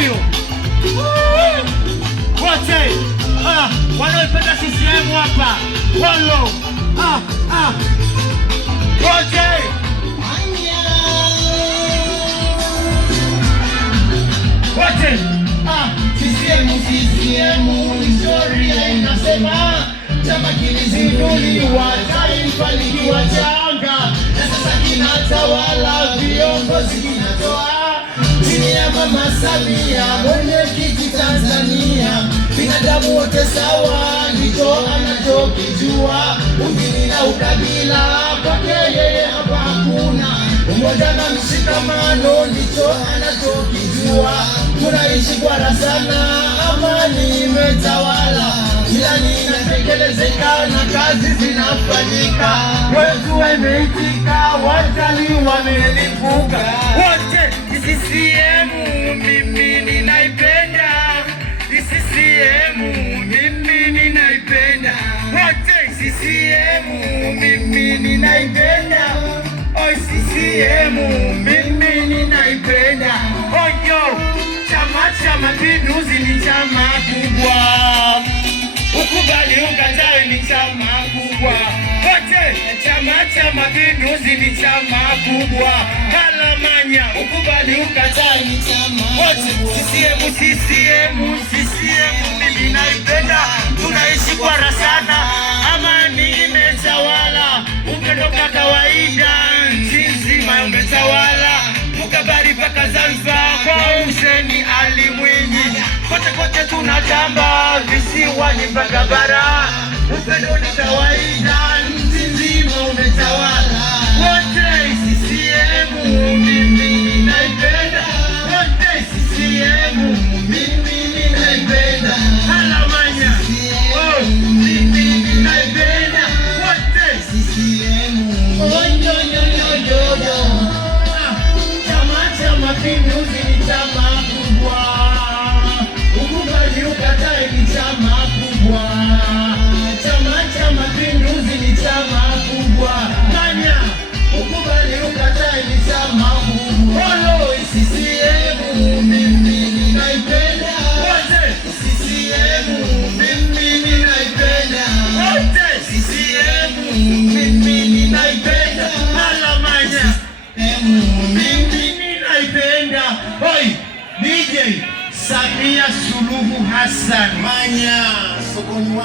huyu. Wote wanaopenda CCM hapa. Walo. Wote. Wote. CCM, historia inasema chama kilizinduliwa, taifa likiwa changa, na sasa kinatawala, viongozi kinatoa chini ya Mama Samia, mwenyekiti Tanzania. Binadamu wote sawa, ndicho anachokijua. Udini na ukabila kwake yeye hapa hakuna. Umoja na mshikamano ndicho anachokijua. Tunaishi kwa raha sana, amani imetawala, ilani inatekelezeka na kazi zinafanyika. Wetu wameitika, watalii wamelipuka. Wote CCM mimi ninaipenda. CCM mimi ninaipenda. Wote CCM mimi ninaipenda. CCM mimi ninaipenda. Oyo, Chama cha Mapinduzi ni chama kubwa. Ukubali ukatae ni chama kubwa. Wote Chama cha Mapinduzi ni chama kubwa. Kalamanya, ukubali ukatae ni chama. Wote CCM mimi naipenda. Tunaishi kwa raha sana, amani imetawala. Upendo kwa kawaida nchi nzima umetawala. Mukabari mpaka Zanzibar kwa Hussein Ali Mwinyi. Kote tunatamba, visiwani mpaka bara. Upendo ni kawaida, nchi nzima umetawala. Wote CCM mimi ninaipenda. Wote CCM mimi ninaipenda. Kalamanya, mimi ninaipenda. Wote CCM. Chama cha Mapinduzi ni chama kubwa. Ukubali ukatae ni chama kubwa. Chama cha Mapinduzi ni chama kubwa. Kanya, ukubali ukatae ni chama kubwa. Olo, CCM mimi ninaipenda. Wote CCM mimi ninaipenda. Wote CCM mimi ninaipenda. Kalamanya, mimi ninaipenda. Hoi, DJ Samia Suluhu Hassan. Manya sokoni.